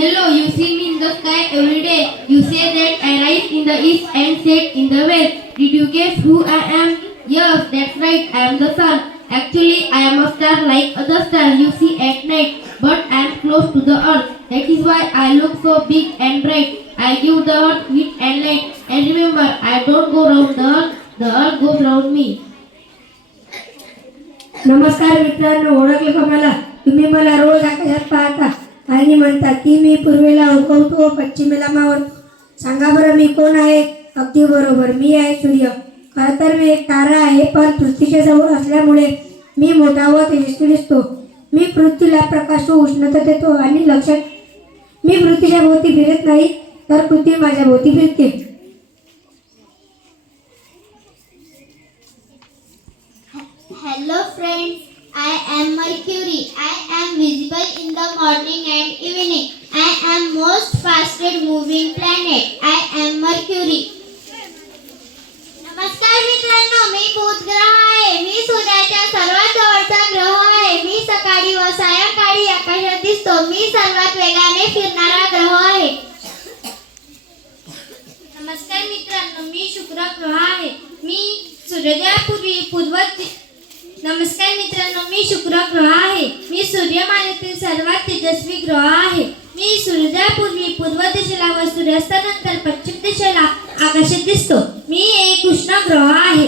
Hello, you see me in the sky every day. You say that I rise in the east and set in the west. Did you guess who I am? Yes, that's right, I am the sun. Actually, I am a star like other stars you see at night, but I am close to the earth. That is why I look so big and bright. I give the earth heat and light. And remember, I don't go round the earth goes round me. नमस्कार मित्रांनो, ओळखलं का मला? तुम्ही मला रोज आकाशात पाहता आणि म्हणता की मी पूर्वेला उगवतो, पश्चिमेला मावळतो. सांगा बरं मी कोण आहे? अगदी बरोबर, मी आहे सूर्य. खरं तर मी एक तारा आहे, पण पृथ्वीच्या जवळ असल्यामुळे मी मोठा व तेजस्वी दिसतो. मी पृथ्वीला प्रकाश व उष्णता देतो आणि लक्षात मी पृथ्वीच्या भोवती फिरत नाही, तर पृथ्वी माझ्या भोवती फिरते. Hello friends, I am Mercury. I am visible in the morning and evening. I am most fastest moving planet. I am Mercury. नमस्कार मित्रांनो, मी बुध ग्रह आहे. मी सूर्याच्या सर्वात जवळचा ग्रह आहे. मी सकाळी व सायंकाळी आकाशात दिसतो. मी सर्वात वेगाने फिरणारा ग्रह आहे. नमस्कार मित्रांनो, मी शुक्र ग्रह आहे. मी सूर्योदयापूर्वी नमस्कार मित्रांनो, मी शुक्र ग्रह आहे. मी सूर्यमालेतील सर्वात तेजस्वी ग्रह आहे. मी सूर्योदयापूर्वी पूर्व दिशेला व सूर्यास्तानंतर पश्चिम दिशेला आकाशात दिसतो. मी एक उष्ण ग्रह आहे.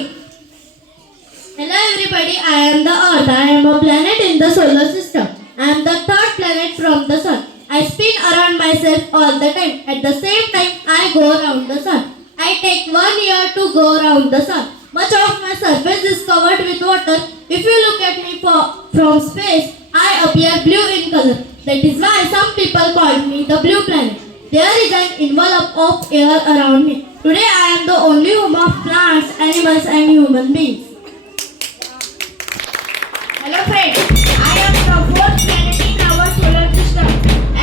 Hello everybody, I am the Earth. I am a planet in the solar system. I am the third planet from the sun. I spin around myself all the time. At the same time, I go around the sun. I take 1 year to go around the sun. Much of my surface is covered with water. If you look at me from space, I appear blue in color. That is why some people call me the blue planet. There is an envelope of air around me. Today I am the only home of plants, animals and human beings. Hello friends, I am the fourth planet in our solar system.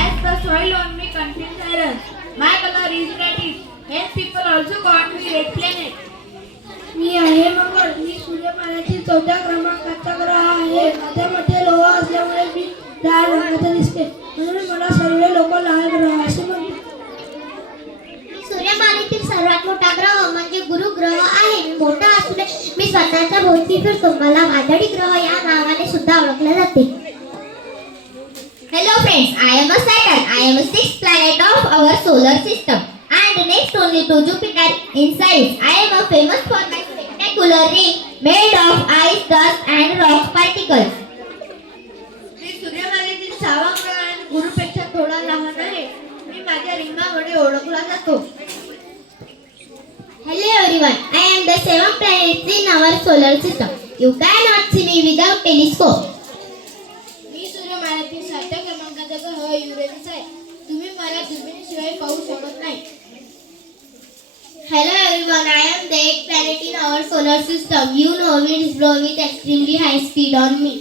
As the soil on me contains iron, my color is reddish. Hence people also call me red planet. मी आहे मंगळ. मी सूर्यमालेतील 14 क्रमांकाचा ग्रह आहे. माझ्यामध्ये लोह असल्यामुळे मी लाल रंगाचा दिसते, म्हणून मला सर्व लोक लाल ग्रह असे म्हणतात. सूर्यमालेतील सर्वात मोठा ग्रह म्हणजे गुरु ग्रह आहे. मी मोठा असले मी स्वतःच्या भोवती फिरतो. मला वादळी ग्रह या नावाने सुद्धा ओळखले जाते. Hello friends, I am a Saturn. I am a sixth planet of our solar system and next only to Jupiter in size. I am famous for my spectacular ring made of ice, dust and rock particles. मी सूर्यमालेतील 6वा ग्रह आणि गुरुपेक्षा थोडा लहान आहे. मी माझ्या रिंगामुळे ओळखला जातो. Hello everyone, I am the seventh planet in our solar system. You cannot see me without telescope. मी सूर्यमालेतील 7व्या क्रमांकाचा ग्रह युरेनस आहे. तुम्ही मला दुर्बिणीशिवाय पाहू शकत नाही. Hello everyone, I am the eighth planet in our solar system. You know winds blow with extremely high speed on me.